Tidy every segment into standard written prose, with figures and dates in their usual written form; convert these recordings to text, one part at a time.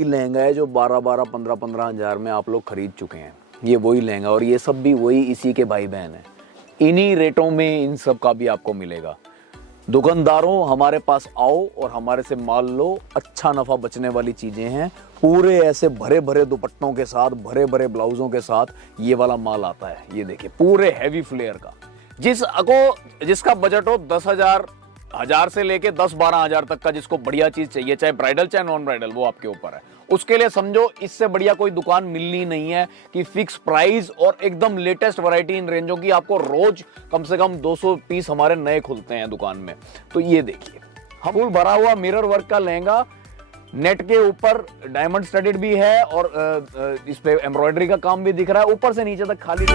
ये लहंगा है जो 12-12, 15-15 हज़ार में आप लोग खरीद चुके हैं। ये वही लहंगा और ये सब भी वही इसी के भाई बहन हैं। इन्हीं रेटों में इन सब का भी आपको मिलेगा। दुकानदारों, हमारे पास आओ और हमारे से माल लो। अच्छा नफा बचने वाली चीजें हैं। पूरे ऐसे भरे भरे दुपट्टों के साथ, भरे भरे ब्लाउजों के साथ ये वाला माल आता है। ये देखिए पूरे हैवी फ्लेयर का। जिसका बजट हो 10,000 से लेके 10-12 हज़ार तक का, जिसको बढ़िया चीज चाहिए, चाहे ब्राइडल चाहे नॉन ब्राइडल, वो आपके ऊपर है। उसके लिए समझो इससे बढ़िया कोई दुकान मिलनी नहीं है कि फिक्स प्राइस और एकदम लेटेस्ट वैरायटी इन रेंजों की। आपको रोज कम से कम 200 पीस हमारे नए खुलते हैं दुकान में। तो ये देखिए फुल भरा हुआ मिरर वर्क का लहंगा, नेट के ऊपर डायमंड स्टडीड भी है और इस पे एम्ब्रॉयडरी का काम भी दिख रहा है, ऊपर से नीचे तक खाली।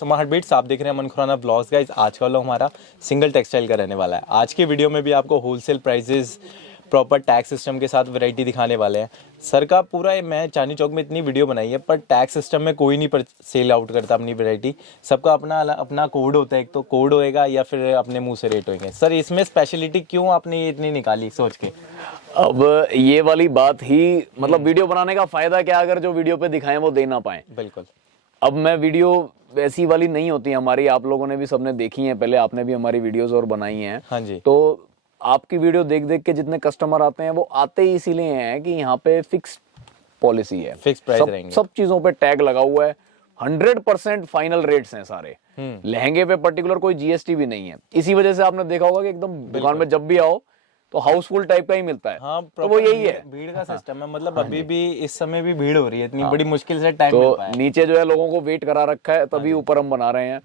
स्मार्ट बीट्स, आप देख रहे हैं मन खुराना ब्लॉग्स। गाइस, आज का व्लॉग हमारा सिंगल टेक्सटाइल का रहने वाला है। आज की वीडियो में भी आपको wholesale prices, proper tax system के साथ वैरायटी दिखाने वाले हैं। सर का पूरा मैं चांदनी चौक में इतनी वीडियो बनाई है, पर टैक्स सिस्टम में कोई नहीं सेल आउट करता अपनी वैरायटी। सबका अपना अपना कोड होता है, एक तो कोड होएगा या फिर अपने मुंह से रेट होंगे। सर, इसमें स्पेशलिटी क्यों आपने ये इतनी निकाली सोच के? अब ये वाली बात ही, मतलब वीडियो बनाने का फायदा क्या, अगर जो वीडियो पे दिखाएं वो दे ना पाए। बिल्कुल। अब मैं वीडियो वैसी वाली नहीं होती हमारी, आप लोगों ने भी सबने देखी है, पहले आपने भी हमारी वीडियोस और बनाई हैं। हाँ जी। तो आपकी वीडियो देख देख के जितने कस्टमर आते हैं वो आते ही इसीलिए हैं कि यहाँ पे फिक्स पॉलिसी है, फिक्स प्राइस रहेंगे, सब चीजों पे टैग लगा हुआ है, 100% फाइनल रेट्स हैं सारे। लहंगे पे पर्टिकुलर कोई जीएसटी भी नहीं है। इसी वजह से आपने देखा होगा कि एकदम दुकान में जब भी आओ तो हाउसफुल टाइप का ही मिलता है। हाँ, तो वो यही है, भीड़ का सिस्टम है। मतलब अभी भी इस समय भी भीड़ हो रही है, इतनी बड़ी मुश्किल से टाइम मिल पाया है। नीचे जो है लोगों को वेट करा रखा है, तभी ऊपर हम बना रहे हैं।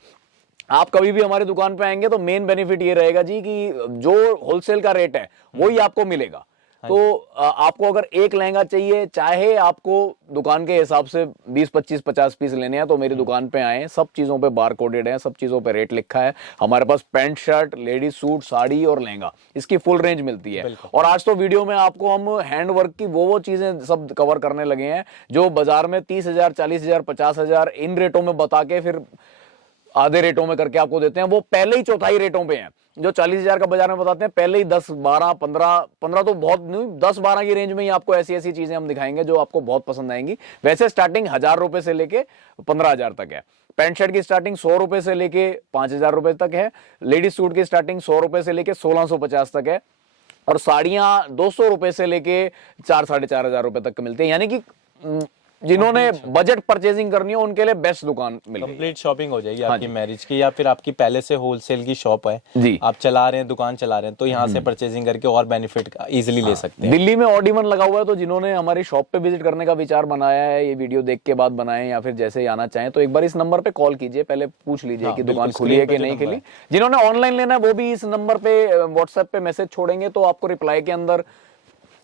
आप कभी भी हमारी दुकान पे आएंगे तो मेन बेनिफिट ये रहेगा जी कि जो होलसेल का रेट है वही आपको मिलेगा। तो आपको अगर एक लहंगा चाहिए, चाहे आपको दुकान के हिसाब से 20, 25, 50 पीस लेने हैं, तो मेरी दुकान पे आए। सब चीजों पे बार कोडेड है, सब चीजों पे रेट लिखा है। हमारे पास pant, shirt, ladies suit, sari और लहंगा, इसकी फुल रेंज मिलती है। और आज तो वीडियो में आपको हम हैंड वर्क की वो चीजें सब कवर करने लगे हैं जो बाजार में 30,000, 40,000, 50,000 इन रेटों में बता के फिर आधे रेटों में करके आपको देते हैं। वो पहले ही चौथाई रेटों पे हैं। जो 40,000 का बाजार में बताते हैं, पहले ही 10, 12, 15 तो बहुत नहीं, 10-12 की रेंज में ही आपको ऐसी ऐसी चीजें हम दिखाएंगे जो आपको बहुत पसंद आएंगी। वैसे स्टार्टिंग 1,000 रुपए से लेके 15,000 तक है। पैंट शर्ट की स्टार्टिंग 100 रुपए से लेके 5,000 रुपए तक है। लेडीज सूट की स्टार्टिंग 100 रुपए से लेके 1,650 तक है। और साड़ियां 200 रुपए से लेके 4-4,500 रुपए तक मिलती है। यानी कि जिन्होंने बजट परचेजिंग करनी हो उनके लिए बेस्ट दुकान मिलेगी। कंप्लीट शॉपिंग हो जाएगी आपकी मैरिज की, या फिर आपकी पहले से होलसेल की शॉप है जी, आप चला रहे हैं, दुकान चला रहे हैं, तो यहाँ से परचेजिंग करके और बेनिफिट इजीली ले सकते हैं। दिल्ली में ऑडिमन लगा हुआ है, तो जिन्होंने हमारी शॉप पे विजिट करने का विचार बनाया है, ये वीडियो देख के बाद बनाए या फिर जैसे आना चाहें, तो एक बार इस नंबर पे कॉल कीजिए, पहले पूछ लीजिए कि दुकान खुली है कि नहीं खुली। जिन्होंने ऑनलाइन लेना है वो भी इस नंबर पे व्हाट्सएप पे मैसेज छोड़ेंगे तो आपको रिप्लाई के अंदर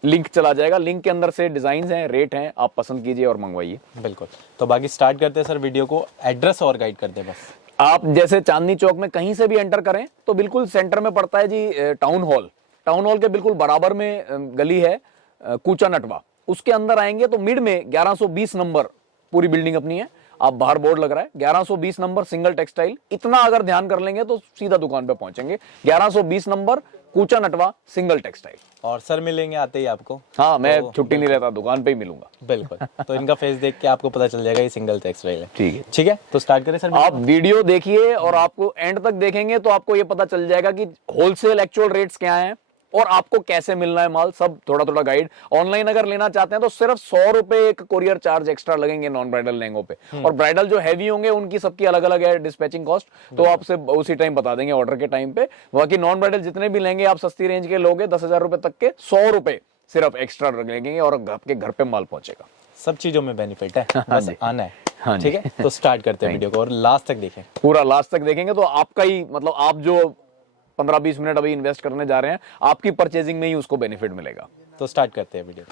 लिंक चला जाएगा। लिंक के अंदर से डिजाइन हैं, रेट हैं, आप पसंद कीजिए और मंगवाइए। बिल्कुल। तो बाकी स्टार्ट करते हैं सर वीडियो को। एड्रेस और गाइड करते हैं बस। आप जैसे चांदनी चौक में कहीं से भी एंटर करें तो बिल्कुल सेंटर में पड़ता है जी टाउन हॉल। टाउन हॉल के बिल्कुल बराबर में गली है कूचा नटवा, उसके अंदर आएंगे तो मिड में 1120 नंबर पूरी बिल्डिंग अपनी है। आप बाहर बोर्ड लग रहा है 1120 नंबर सिंगल टेक्सटाइल, इतना अगर ध्यान कर लेंगे तो सीधा दुकान पे पहुंचेंगे। 1120 नंबर कूचा नटवा सिंगल टेक्सटाइल। और सर मिलेंगे आते ही आपको? हाँ, मैं छुट्टी नहीं रहता, दुकान पे ही मिलूंगा। बिल्कुल। तो इनका फेस देख के आपको पता चल जाएगा ये सिंगल टेक्सटाइल है। ठीक है, ठीक है, तो स्टार्ट करें सर। आप वीडियो देखिए और आपको एंड तक देखेंगे तो आपको ये पता चल जाएगा कि होलसेल एक्चुअल रेट्स क्या हैं और आपको कैसे मिलना है माल, सब थोड़ा थोड़ा गाइड। ऑनलाइन अगर लेना चाहते हैं तो सिर्फ 100 रुपए एक कोरियर चार्ज एक्स्ट्रा लगेंगे नॉन ब्राइडल लहंगों पे। और ब्राइडल जो हैवी होंगे उनकी सबकी अलग अलग है डिस्पैचिंग कॉस्ट, तो आपसे उसी टाइम बता देंगे ऑर्डर के टाइम पे। बाकी नॉन ब्राइडल जितने भी लेंगे आप सस्ती रेंज के लोगे 10,000 रुपए तक के, 100 रुपए सिर्फ एक्स्ट्रा लगेंगे और आपके घर पे माल पहुंचेगा। सब चीजों में बेनिफिट है, बस आना है। हाँ, ठीक है, तो स्टार्ट करते हैं वीडियो को और लास्ट तक देखें। पूरा लास्ट तक देखेंगे तो आपका ही, मतलब आप जो 15-20 मिनट अभी इन्वेस्ट करने जा रहे हैं, आपकी परचेजिंग में ही उसको बेनिफिट मिलेगा। तो स्टार्ट करते हैं वीडियो।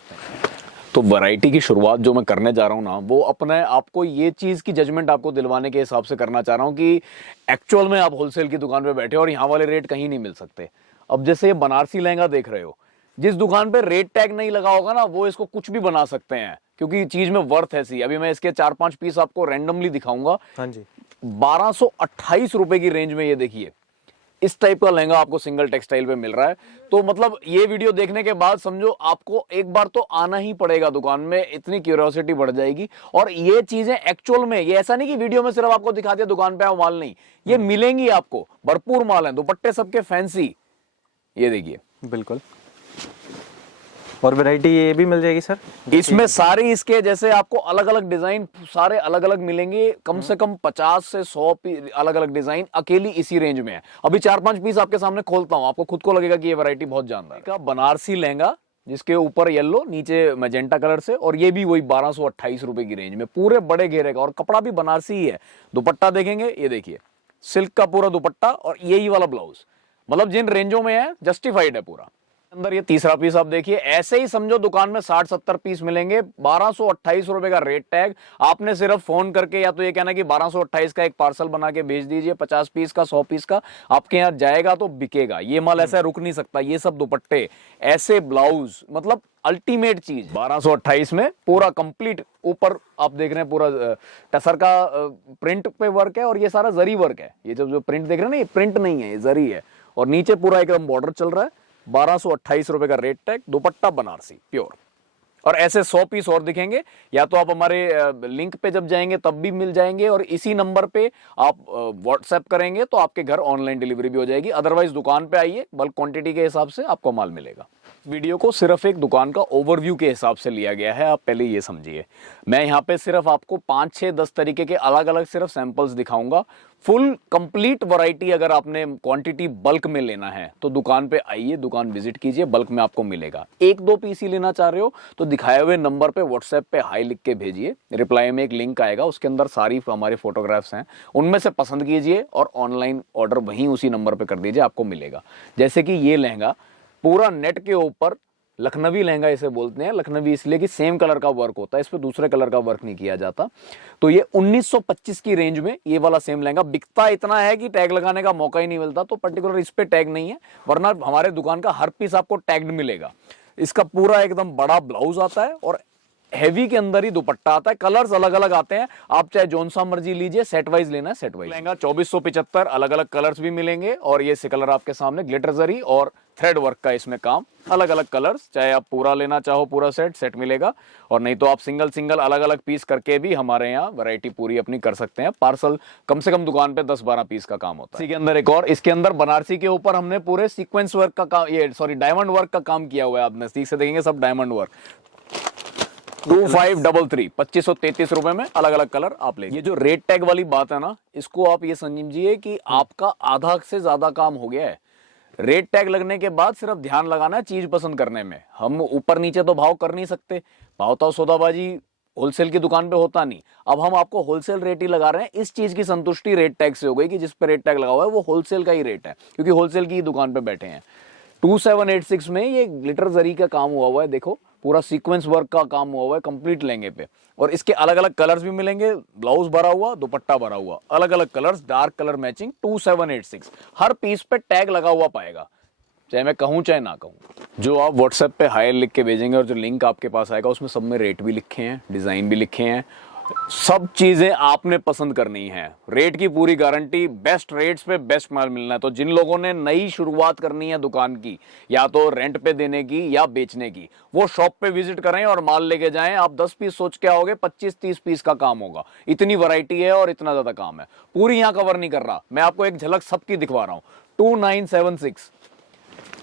तो वैरायटी की शुरुआत जो मैं करने जा रहा हूँ ना, वो अपने आपको ये चीज़ की जजमेंट आपको दिलवाने के हिसाब से करना चाह रहा हूँ कि एक्चुअल में आप होलसेल की दुकान पे बैठे हो और यहाँ वाले रेट कहीं नहीं मिल सकते। अब जैसे ये बनारसी लहंगा देख रहे हो, जिस दुकान पे रेट टैग नहीं लगा होगा ना, वो इसको कुछ भी बना सकते हैं, क्योंकि चीज में वर्थ ऐसी। अभी मैं इसके 4-5 पीस आपको रैंडमली दिखाऊंगा। हाँ जी, 1228 रुपए की रेंज में ये देखिए, इस टाइप का लहंगा आपको सिंगल टेक्सटाइल पे मिल रहा है। तो मतलब ये वीडियो देखने के बाद समझो आपको एक बार तो आना ही पड़ेगा दुकान में, इतनी क्यूरियोसिटी बढ़ जाएगी। और ये चीजें एक्चुअल में, ये ऐसा नहीं कि वीडियो में सिर्फ आपको दिखा दिया दुकान पे आओ माल, नहीं, ये मिलेंगी आपको, भरपूर माल है। दुपट्टे सबके फैंसी, ये देखिए बिल्कुल। और वैरायटी ये भी मिल जाएगी सर? इसमें सारी इसके जैसे आपको अलग अलग डिजाइन सारे अलग अलग मिलेंगे, कम से कम 50 से 100 अलग अलग डिजाइन अकेली इसी रेंज में है। अभी 4-5 पीस आपके सामने खोलता हूं, आपको खुद को लगेगा कि ये वैरायटी बहुत जानदार है। बनारसी लहंगा जिसके ऊपर येलो नीचे मैजेंटा कलर से, और ये भी वही 1228 रुपए की रेंज में, पूरे बड़े घेरे का, और कपड़ा भी बनारसी ही है। दुपट्टा देखेंगे, ये देखिए सिल्क का पूरा दुपट्टा और यही वाला ब्लाउज, मतलब जिन रेंजों में है जस्टिफाइड है पूरा। अंदर ये तीसरा पीस आप देखिए, ऐसे ही समझो दुकान में 60-70 पीस मिलेंगे, 1228 रुपए का रेट टैग। आपने सिर्फ फोन करके या तो ये कहना कि 1228 का एक पार्सल बना के भेज दीजिए, 50 पीस का, 100 पीस का, आपके यहाँ जाएगा तो बिकेगा। ये माल ऐसा रुक नहीं सकता। ये सब दुपट्टे, ऐसे ब्लाउज, मतलब अल्टीमेट चीज। 1228 में पूरा कंप्लीट, ऊपर आप देख रहे हैं पूरा टसर का प्रिंट पे वर्क है, और ये सारा जरी वर्क है। ये जो प्रिंट देख रहे हैं ना, ये प्रिंट नहीं है, ये जरी है, और नीचे पूरा एकदम बॉर्डर चल रहा है। 1228 रुपए का रेट टैग, दुपट्टा बनारसी प्योर। और ऐसे 100 पीस और दिखेंगे, या तो आप हमारे लिंक पे जब जाएंगे तब भी मिल जाएंगे, और इसी नंबर पे आप व्हाट्सएप करेंगे तो आपके घर ऑनलाइन डिलीवरी भी हो जाएगी। अदरवाइज दुकान पे आइए, बल्क क्वांटिटी के हिसाब से आपको माल मिलेगा। वीडियो को सिर्फ एक दुकान का ओवरव्यू के हिसाब से लिया गया है, आप पहले ये समझिए। मैं यहाँ पे सिर्फ आपको 5, 6, 10 तरीके के अलग अलग सिर्फ सैंपल्स दिखाऊंगा। फुल कंप्लीट वैरायटी अगर आपने क्वांटिटी बल्क में लेना है तो दुकान पे आइए, दुकान विजिट कीजिए, बल्क में आपको मिलेगा। 1-2 पीस ही लेना चाह रहे हो तो दिखाए हुए नंबर पे व्हाट्सएप पे हाई लिख के भेजिए, रिप्लाई में एक लिंक आएगा, उसके अंदर सारी हमारी फोटोग्राफ्स हैं, उनमें से पसंद कीजिए और ऑनलाइन ऑर्डर वहीं उसी नंबर पे कर दीजिए, आपको मिलेगा। जैसे कि ये लहंगा पूरा नेट के ऊपर, लखनवी लहंगा इसे बोलते हैं। लखनवी इसलिए कि सेम कलर का वर्क होता है, इस पे दूसरे कलर का वर्क नहीं किया जाता। तो ये 1925 की रेंज में ये वाला सेम लहंगा बिकता इतना है कि टैग लगाने का मौका ही नहीं मिलता। तो पर्टिकुलर इस पे टैग नहीं है, वरना हमारे दुकान का हर पीस आपको टैग्ड मिलेगा। इसका पूरा एकदम बड़ा ब्लाउज आता है और हैवी के अंदर ही दुपट्टा आता है। कलर्स अलग अलग आते हैं, आप चाहे जोन सा मर्जी लीजिए, सेट वाइज लेना है सेट वाइज। लहंगा 2475, अलग अलग कलर्स भी मिलेंगे, और ये कलर आपके सामने ग्लिटर जरी और थ्रेड वर्क का इसमें काम, अलग अलग कलर्स। चाहे आप पूरा लेना चाहो पूरा सेट मिलेगा, और नहीं तो आप सिंगल सिंगल अलग अलग पीस करके भी हमारे यहाँ वैरायटी पूरी अपनी कर सकते हैं। पार्सल कम से कम दुकान पे 10-12 पीस का काम होता है। इसी के अंदर एक और, इसके अंदर बनारसी के ऊपर हमने पूरे सीक्वेंस वर्क का काम, ये सॉरी डायमंड वर्क का काम किया हुआ है। आप नजदीक से देखेंगे सब डायमंड वर्क। 2533, 2533 रुपए में अलग अलग कलर आप लेंगे। ये जो रेट टैग वाली बात है ना, इसको आप ये समझिए कि आपका आधा से ज्यादा काम हो गया है। रेट टैग लगने के बाद सिर्फ ध्यान लगाना है चीज पसंद करने में। हम ऊपर नीचे तो भाव कर नहीं सकते, भाव तो सौदाबाजी होलसेल की दुकान पे होता नहीं। अब हम आपको होलसेल रेट ही लगा रहे हैं। इस चीज की संतुष्टि रेट टैग से हो गई कि जिस पे रेट टैग लगा हुआ है वो होलसेल का ही रेट है, क्योंकि होलसेल की दुकान पे बैठे हैं। 2786 में ये ग्लिटर जरी का काम हुआ है, देखो पूरा सीक्वेंस वर्क का काम हुआ है कंप्लीट लहंगे पे, और इसके अलग अलग कलर्स भी मिलेंगे। ब्लाउज भरा हुआ, दुपट्टा भरा हुआ, अलग अलग कलर्स, डार्क कलर मैचिंग। 2786 हर पीस पे टैग लगा हुआ पाएगा, चाहे मैं कहूं चाहे ना कहूं। जो आप व्हाट्सएप पे हाई लिख के भेजेंगे और जो लिंक आपके पास आएगा उसमें सब में रेट भी लिखे हैं, डिजाइन भी लिखे हैं, सब चीजें आपने पसंद करनी है। रेट की पूरी गारंटी, बेस्ट रेट्स पे बेस्ट माल मिलना है। तो जिन लोगों ने नई शुरुआत करनी है दुकान की, या तो रेंट पे देने की या बेचने की, वो शॉप पे विजिट करें और माल लेके जाएं। आप 10 पीस सोच के आओगे, 25-30 पीस का काम होगा। इतनी वैरायटी है और इतना ज्यादा काम है, पूरी यहाँ कवर नहीं कर रहा मैं, आपको एक झलक सबकी दिखवा रहा हूँ। 2976,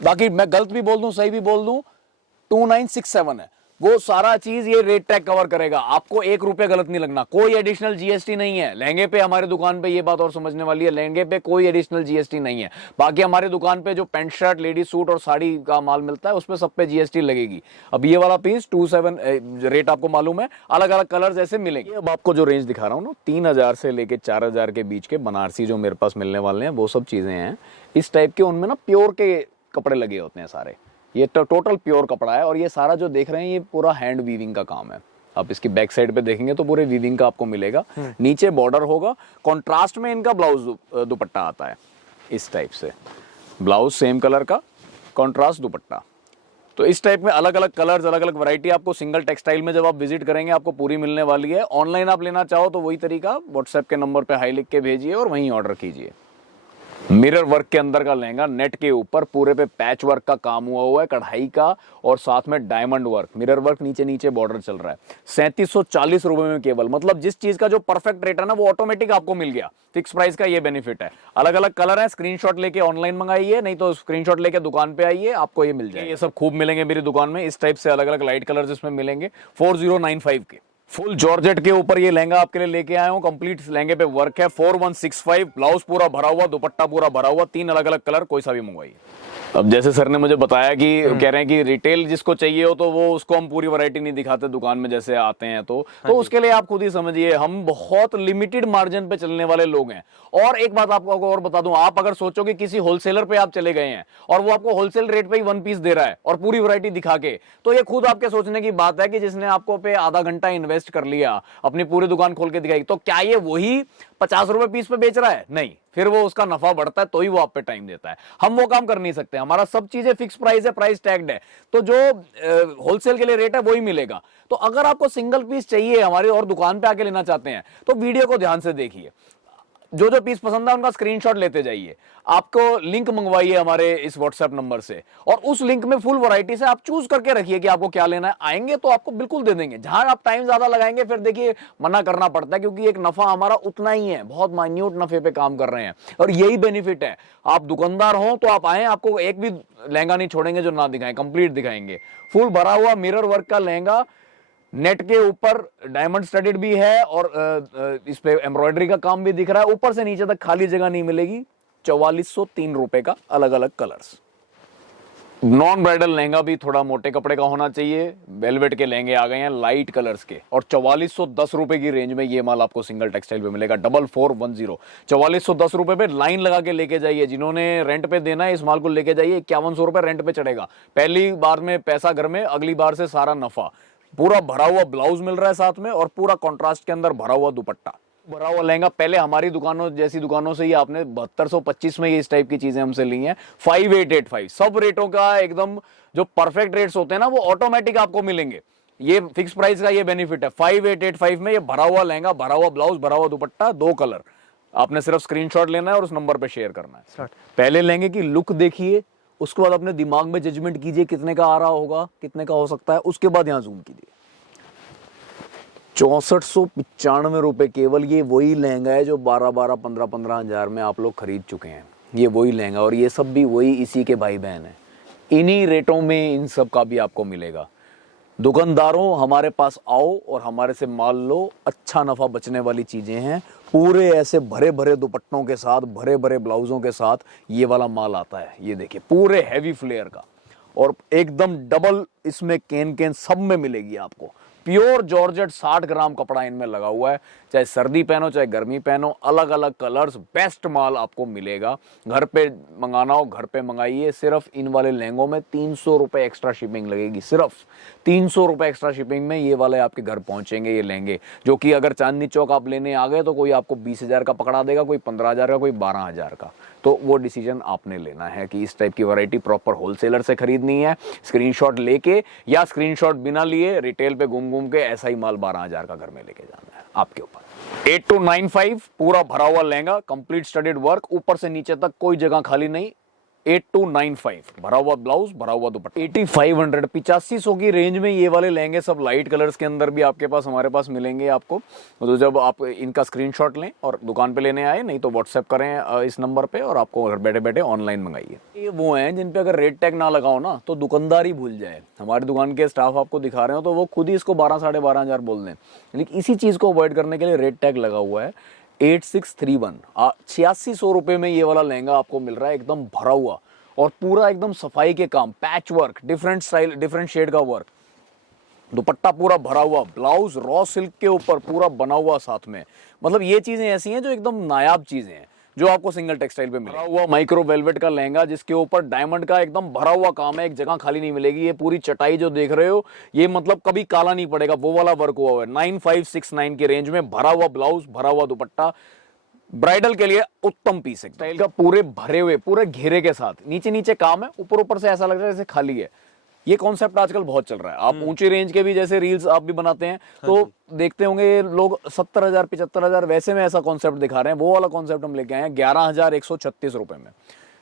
बाकी मैं गलत भी बोल दूं सही भी बोल दूं 2967 है, वो सारा चीज ये रेट टैग कवर करेगा। आपको 1 रुपया गलत नहीं लगना, कोई एडिशनल जीएसटी नहीं है लहंगे पे। हमारे दुकान पे ये बात और समझने वाली है, लहंगे पे कोई एडिशनल जीएसटी नहीं है। बाकी हमारे दुकान पे जो पैंट शर्ट, लेडीज सूट और साड़ी का माल मिलता है उसपे सब पे जीएसटी लगेगी। अब ये वाला पीस 27 रेट आपको मालूम है, अलग अलग कलर ऐसे मिलेंगे। अब आपको जो रेंज दिखा रहा हूँ ना, 3000 से लेके 4000 के बीच के बनारसी जो मेरे पास मिलने वाले हैं, वो सब चीजें हैं इस टाइप के। उनमें ना प्योर के कपड़े लगे होते हैं सारे, ये टोटल प्योर कपड़ा है और ये सारा जो देख रहे हैं ये पूरा हैंड वीविंग का काम है। आप इसकी बैक साइड पे देखेंगे तो पूरे वीविंग का आपको मिलेगा। नीचे बॉर्डर होगा, कॉन्ट्रास्ट में इनका ब्लाउज दुपट्टा आता है इस टाइप से, ब्लाउज सेम कलर का, कॉन्ट्रास्ट दुपट्टा। तो इस टाइप में अलग अलग कलर्स, अलग अलग वैरायटी आपको सिंगल टेक्सटाइल में जब आप विजिट करेंगे आपको पूरी मिलने वाली है। ऑनलाइन आप लेना चाहो तो वही तरीका, व्हाट्सएप के नंबर पे हाई लिख के भेजिए और वहीं ऑर्डर कीजिए। मिरर वर्क के अंदर का लहंगा, नेट के ऊपर पूरे पे पैच वर्क का काम हुआ है, कढ़ाई का, और साथ में डायमंड वर्क, मिरर वर्क, नीचे नीचे बॉर्डर चल रहा है। 3740 रुपए में केवल, मतलब जिस चीज का जो परफेक्ट रेट है ना वो ऑटोमेटिक आपको मिल गया। फिक्स प्राइस का ये बेनिफिट है। अलग अलग कलर है, स्क्रीनशॉट लेके ऑनलाइन मंगाइए, नहीं तो स्क्रीनशॉट लेके दुकान पे आइए, आपको ये मिल जाएगा। ये सब खूब मिलेंगे मेरी दुकान में, इस टाइप से अलग अलग लाइट कलर इसमें मिलेंगे 4095 के। फुल जॉर्जेट के ऊपर ये लहंगा आपके लिए लेके आया हूं, कंप्लीट लहंगे पे वर्क है, 4165, ब्लाउज पूरा भरा हुआ, दुपट्टा पूरा भरा हुआ, 3 अलग अलग कलर, कोई सा भी मंगवाइए। अब जैसे सर ने मुझे बताया कि कह रहे हैं कि रिटेल जिसको चाहिए हो तो वो उसको हम पूरी वैरायटी नहीं दिखाते दुकान में जैसे आते हैं, तो उसके लिए आप खुद ही समझिए, हम बहुत लिमिटेड मार्जिन पे चलने वाले लोग हैं। और एक बात आपको और बता दूं, आप अगर सोचो कि किसी होलसेलर पे आप चले गए हैं और वो आपको होलसेल रेट पे ही 1 पीस दे रहा है और पूरी वैरायटी दिखा के, तो ये खुद आपके सोचने की बात है कि जिसने आपको पे आधा घंटा इन्वेस्ट कर लिया, अपनी पूरी दुकान खोल के दिखाई, तो क्या ये वही 50 रुपए पीस पे बेच रहा है? नहीं, फिर वो उसका नफा बढ़ता है तो ही वो आप पे टाइम देता है। हम वो काम कर नहीं सकते, हमारा सब चीजें फिक्स प्राइस है, प्राइस टैग्ड है, तो जो होलसेल के लिए रेट है वही मिलेगा। तो अगर आपको सिंगल पीस चाहिए हमारी और दुकान पे आके लेना चाहते हैं तो वीडियो को ध्यान से देखिए, जो जो पीस पसंद है उनका स्क्रीनशॉट लेते जाइए, आपको लिंक मंगवाइए हमारे इस व्हाट्सएप नंबर से, और उस लिंक में फुल वैरायटी से आप चूज करके रखिए कि आपको क्या लेना है। आएंगे तो आपको बिल्कुल दे देंगे, जहां आप टाइम ज्यादा लगाएंगे फिर देखिए मना करना पड़ता है, क्योंकि एक नफा हमारा उतना ही है, बहुत माइन्यूट नफे पे काम कर रहे हैं और यही बेनिफिट है। आप दुकानदार हो तो आप आए, आपको एक भी लहंगा नहीं छोड़ेंगे जो ना दिखाएं, कंप्लीट दिखाएंगे। फुल भरा हुआ मिरर वर्क का लहंगा, नेट के ऊपर डायमंड स्टडीड भी है और इस पे एम्ब्रॉयडरी का काम भी दिख रहा है, ऊपर से नीचे तक खाली जगह नहीं मिलेगी। 4403 रुपए का, अलग अलग कलर्स। नॉन ब्राइडल लहंगा भी थोड़ा मोटे कपड़े का होना चाहिए, वेलवेट के लहंगे आ गए हैं लाइट कलर्स के, और 4410 रुपए की रेंज में ये माल आपको सिंगल टेक्सटाइल पे मिलेगा। 4410, 4410 रुपए पे लाइन लगा के लेके जाइए। जिन्होंने रेंट पे देना है इस माल को लेके जाइए, 5100 रुपए रेंट पे चढ़ेगा। पहली बार में पैसा घर में, अगली बार से सारा नफा। पूरा भरा हुआ ब्लाउज मिल रहा है साथ में, और पूरा कॉन्ट्रास्ट के अंदर भरा हुआ दुपट्टा, भरा हुआ लहंगा। पहले हमारी दुकानों जैसी दुकानों से ही आपने 7225 में ये इस टाइप की चीजें हमसे ली हैं। 5885 सब रेटों का एकदम जो परफेक्ट रेट्स होते हैं ना वो ऑटोमेटिक आपको मिलेंगे। ये फिक्स प्राइस का ये बेनिफिट है। 5885 में ये भरा हुआ लहंगा, भरा हुआ ब्लाउज, भरा हुआ दुपट्टा, 2 कलर। आपने सिर्फ स्क्रीनशॉट लेना है और उस नंबर पे शेयर करना है। पहले लहंगे की लुक देखिए, उसके बाद अपने दिमाग में जजमेंट कीजिए कितने का आ रहा होगा, कितने का हो सकता है, उसके बाद यहां जूम कीजिए। 6495 रुपए केवल। ये वही लहंगा है जो 12 15 हजार में आप लोग खरीद चुके हैं। ये वही लहंगा, और ये सब भी वही इसी के भाई बहन है। इन्हीं रेटों में इन सब का भी आपको मिलेगा। दुकानदारों हमारे पास आओ और हमारे से माल लो, अच्छा नफा बचने वाली चीजें हैं। पूरे ऐसे भरे भरे दुपट्टों के साथ, भरे भरे ब्लाउजों के साथ ये वाला माल आता है। ये देखिए पूरे हैवी फ्लेयर का, और एकदम डबल इसमें कैन सब में मिलेगी आपको। प्योर जॉर्जेट 60 ग्राम कपड़ा इनमें लगा हुआ है। चाहे सर्दी पहनो चाहे गर्मी पहनो, अलग अलग कलर्स, बेस्ट माल आपको मिलेगा। घर पे मंगाना हो घर पे मंगाइए। सिर्फ इन वाले लहंगों में 300 रुपए एक्स्ट्रा शिपिंग लगेगी। सिर्फ 300 रुपए एक्स्ट्रा शिपिंग में ये वाले आपके घर पहुंचेंगे ये लहंगे, जो कि अगर चांदनी चौक आप लेने आ गए तो कोई आपको 20,000 का पकड़ा देगा, कोई 15,000 का, कोई 12,000 का। तो वो डिसीजन आपने लेना है कि इस टाइप की वैरायटी प्रॉपर होलसेलर से खरीदनी है, स्क्रीनशॉट लेके या स्क्रीनशॉट बिना लिए रिटेल पे घूम के ऐसा ही माल 12,000 का घर में लेके जाना है, आपके ऊपर। 8295 पूरा भरा हुआ लहंगा, कंप्लीट स्टडीड वर्क, ऊपर से नीचे तक कोई जगह खाली नहीं। 8295 भरा हुआ ब्लाउज, भरा हुआ दुपट्टा। 8500 8500 की रेंज में ये वाले लहंगे सब लाइट कलर्स के अंदर भी आपके पास, हमारे पास मिलेंगे आपको। तो जब आप इनका स्क्रीनशॉट लें और दुकान पे लेने आए, नहीं तो व्हाट्सएप करें इस नंबर पे और आपको घर बैठे बैठे ऑनलाइन मंगाइए। ये वो हैं जिन पे अगर रेट टैग ना लगाओ ना तो दुकानदार ही भूल जाए। हमारी दुकान के स्टाफ आपको दिखा रहे हो तो वो खुद ही इसको 12 साढ़े 12,000 बोल दें, लेकिन इसी चीज को अवॉइड करने के लिए रेट टैग लगा हुआ है। 8631 8600 रुपए में ये वाला लहंगा आपको मिल रहा है, एकदम भरा हुआ और पूरा एकदम सफाई के काम, patch work, different style, different shade का वर्क, दुपट्टा पूरा भरा हुआ, ब्लाउज रॉ सिल्क के ऊपर पूरा बना हुआ साथ में। मतलब ये चीजें ऐसी हैं जो एकदम नायाब चीजें हैं। जो आपको सिंगल टेक्सटाइल पे मिला हुआ माइक्रो वेलवेट का लहंगा, जिसके ऊपर डायमंड का एकदम भरा हुआ काम है, एक जगह खाली नहीं मिलेगी। ये पूरी चटाई जो देख रहे हो, ये मतलब कभी काला नहीं पड़ेगा, वो वाला वर्क हुआ है। 9569 की रेंज में भरा हुआ ब्लाउज, भरा हुआ दुपट्टा, ब्राइडल के लिए उत्तम पीस है। स्टाइल का पूरे भरे हुए, पूरे घेरे के साथ, नीचे नीचे काम है, ऊपर ऊपर से ऐसा लग रहा है जैसे खाली है। ये कॉन्सेप्ट आजकल बहुत चल रहा है। आप ऊंची रेंज के भी जैसे रील्स आप भी बनाते हैं तो देखते होंगे लोग 70,000 75,000 वैसे में ऐसा कॉन्सेप्ट दिखा रहे हैं। वो वाला कॉन्सेप्ट हम लेके आए हैं 11,136 रुपए में।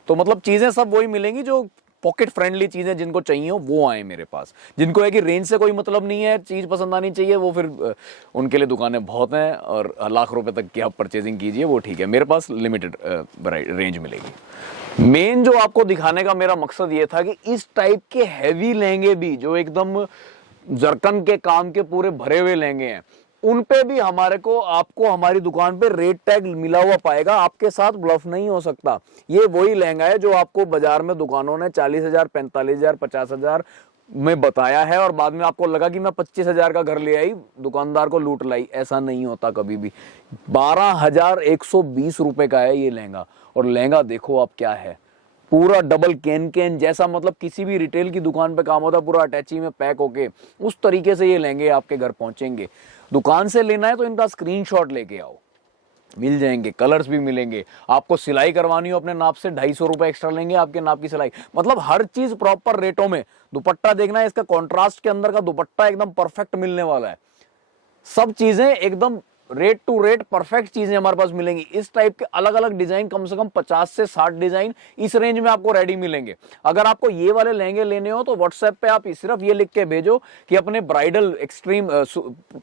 तो मतलब चीजें सब वही मिलेंगी जो पॉकेट फ्रेंडली चीजें जिनको चाहिए हो वो आए मेरे पास। जिनको है कि रेंज से कोई मतलब नहीं है, चीज पसंद आनी चाहिए, वो फिर उनके लिए दुकानें बहुत हैं और लाख रुपए तक की आप परचेजिंग कीजिए, वो ठीक है। मेरे पास लिमिटेड रेंज मिलेगी। मेन जो आपको दिखाने का मेरा मकसद ये था कि इस टाइप के हैवी लहंगे भी जो एकदम जरकन के काम के पूरे भरे हुए लहंगे हैं, उन पे भी हमारे को आपको हमारी दुकान पे रेट टैग मिला हुआ पाएगा। आपके साथ ब्लफ नहीं हो सकता। ये वही लहंगा है जो आपको बाजार में दुकानों ने 40,000 45,000 50,000 में बताया है और बाद में आपको लगा कि मैं 25,000 का घर ले आई, दुकानदार को लूट लाई। ऐसा नहीं होता कभी भी। 12,120 रुपए का है ये लहंगा। और लहंगा देखो आप क्या है, पूरा डबल कैन जैसा, मतलब किसी भी रिटेल की दुकान पे काम होता है, पूरा अटैची में पैक होके उस तरीके से ये लहंगे आपके घर पहुंचेंगे। दुकान से लेना है तो इनका स्क्रीनशॉट लेके आओ, मिल जाएंगे, कलर्स भी मिलेंगे। आपको सिलाई करवानी हो अपने नाप से 250 रुपए एक्स्ट्रा लेंगे आपके नाप की सिलाई। मतलब हर चीज प्रॉपर रेटों में। दुपट्टा देखना है, इसका कॉन्ट्रास्ट के अंदर का दुपट्टा एकदम परफेक्ट मिलने वाला है। सब चीजें एकदम रेट टू रेट परफेक्ट चीजें हमारे पास मिलेंगी। इस टाइप के अलग अलग डिजाइन, कम से कम 50 से 60 डिजाइन इस रेंज में आपको रेडी मिलेंगे। अगर आपको ये वाले लहंगे लेने हो तो व्हाट्सएप पे आप सिर्फ ये लिख के भेजो कि अपने bridal extreme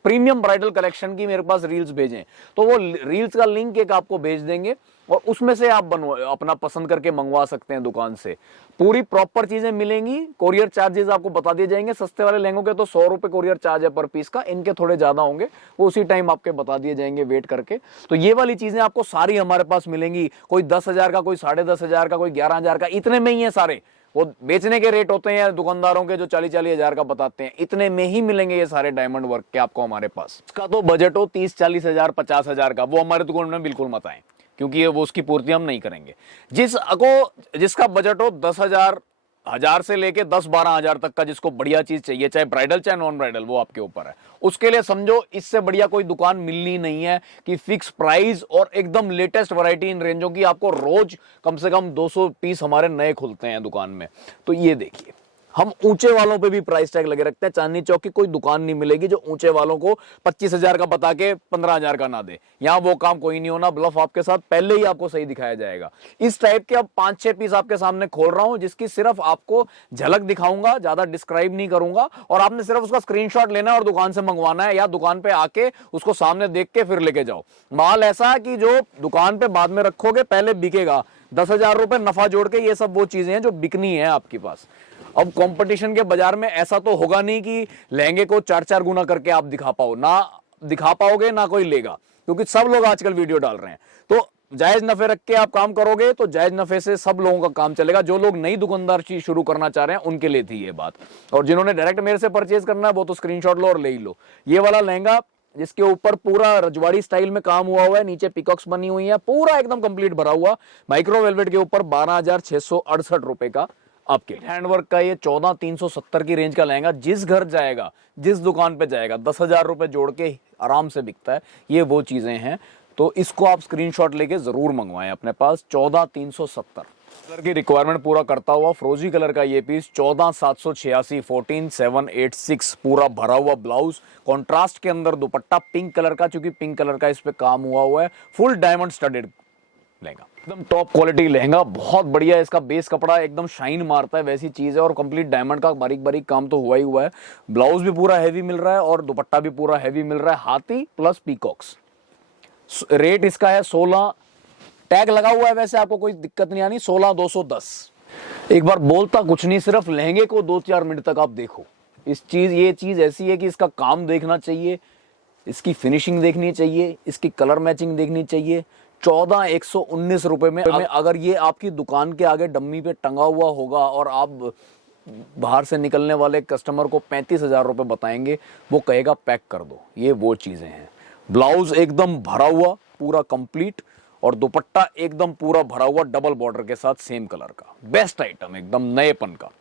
premium bridal collection की मेरे पास रील्स भेजें, तो वो रील्स का लिंक एक आपको भेज देंगे और उसमें से आप अपना पसंद करके मंगवा सकते हैं दुकान से। पूरी प्रॉपर चीजें मिलेंगी। कोरियर चार्जेस आपको बता दिए जाएंगे। सस्ते वाले लहंगों के तो 100 रुपए कोरियर चार्ज है पर पीस का, इनके थोड़े ज्यादा होंगे, वो उसी टाइम आपके बता दिए जाएंगे वेट करके। तो ये वाली चीजें आपको सारी हमारे पास मिलेंगी। कोई 10,000 का, कोई 10,500 का, कोई 11,000 का, इतने में ही है सारे। वो बेचने के रेट होते हैं दुकानदारों के जो 40-40 हजार का बताते हैं, इतने में ही मिलेंगे ये सारे डायमंड वर्क के आपको हमारे पास। इसका तो बजट हो 30-40 हजार 50 हजार का, वो हमारे दुकान में बिल्कुल मत आए, क्योंकि वो उसकी पूर्ति हम नहीं करेंगे। जिसका बजट हो 10,000 हजार से लेके 10-12 हजार तक का, जिसको बढ़िया चीज चाहिए, चाहे ब्राइडल चाहे नॉन ब्राइडल, वो आपके ऊपर है। उसके लिए समझो इससे बढ़िया कोई दुकान मिलनी नहीं है कि फिक्स प्राइस और एकदम लेटेस्ट वैरायटी इन रेंजों की आपको रोज कम से कम 200 पीस हमारे नए खुलते हैं दुकान में। तो ये देखिए, हम ऊंचे वालों पे भी प्राइस टैग लगे रखते हैं। चांदनी चौक की कोई दुकान नहीं मिलेगी जो ऊंचे वालों को 25,000 का बता के 15,000 का ना दे। यहाँ वो काम कोई नहीं होना। ब्लफ आपके साथ पहले ही आपको सही दिखाया जाएगा। इस टाइप के अब 5-6 पीस आपके सामने खोल रहा हूं, जिसकी सिर्फ आपको झलक दिखाऊंगा, ज्यादा डिस्क्राइब नहीं करूंगा, और आपने सिर्फ उसका स्क्रीनशॉट लेना है और दुकान से मंगवाना है, या दुकान पे आके उसको सामने देख के फिर लेके जाओ। माल ऐसा कि जो दुकान पे बाद में रखोगे पहले बिकेगा। 10,000 रुपए नफा जोड़ के, ये सब वो चीजें हैं जो बिकनी है आपके पास। अब कंपटीशन के बाजार में ऐसा तो होगा नहीं कि लहंगे को 4-4 गुना करके आप दिखा पाओ, ना दिखा पाओगे ना कोई लेगा, क्योंकि सब लोग आजकल वीडियो डाल रहे हैं। तो जायज नफे रख के आप काम करोगे तो जायज नफे से सब लोगों का काम चलेगा। जो लोग नई दुकानदार चीज शुरू करना चाह रहे हैं उनके लिए थी ये बात, और जिन्होंने डायरेक्ट मेरे से परचेज करना है वो तो स्क्रीनशॉट लो और ले ही लो। ये वाला लहंगा जिसके ऊपर पूरा रजवाड़ी स्टाइल में काम हुआ है, नीचे पिकॉक्स बनी हुई है, पूरा एकदम कंप्लीट भरा हुआ, माइक्रो वेलवेट के ऊपर 12,668 रुपए का आपके हैंडवर्क का ये 14,370 की रेंज का लहंगा जिस घर जाएगा, जिस दुकान पे जाएगा, 10,000 रुपए जोड़ के आराम से बिकता है। ये वो चीजें हैं, तो इसको आप स्क्रीनशॉट लेके जरूर मंगवाएं अपने पास। 14,370 कलर की रिक्वायरमेंट पूरा करता हुआ फ्रोजी कलर का ये पीस 14,786 14,786 पूरा भरा हुआ ब्लाउज, कॉन्ट्रास्ट के अंदर दुपट्टा पिंक कलर का, चूंकि पिंक कलर का इस पे काम हुआ है, फुल डायमंड स्टडेड लहंगा, एकदम टॉप क्वालिटी लहंगा, बहुत बढ़िया है। इसका बेस कपड़ा एकदम शाइन मारता है, वैसी चीज है, और कंप्लीट डायमंड का बारीक बारीक काम तो हुआ ही हुआ है। ब्लाउज भी पूरा हैवी मिल रहा है और दुपट्टा भी पूरा हैवी मिल रहा है, हाथी प्लस पीकॉक्स। रेट इसका है 16, टैग लगा हुआ है, वैसे आपको कोई दिक्कत नहीं आनी, 16,210। एक बार बोलता कुछ नहीं, सिर्फ लहंगे को 2-4 मिनट तक आप देखो। ये चीज ऐसी है कि इसका काम देखना चाहिए, इसकी फिनिशिंग देखनी चाहिए, इसकी कलर मैचिंग देखनी चाहिए। 14,119 रुपए में अगर ये आपकी दुकान के आगे डम्मी पे टंगा हुआ होगा और आप बाहर से निकलने वाले कस्टमर को 35,000 रुपए बताएंगे, वो कहेगा पैक कर दो। ये वो चीजें हैं। ब्लाउज एकदम भरा हुआ पूरा कंप्लीट, और दुपट्टा एकदम पूरा भरा हुआ डबल बॉर्डर के साथ सेम कलर का, बेस्ट आइटम, एकदम नएपन का।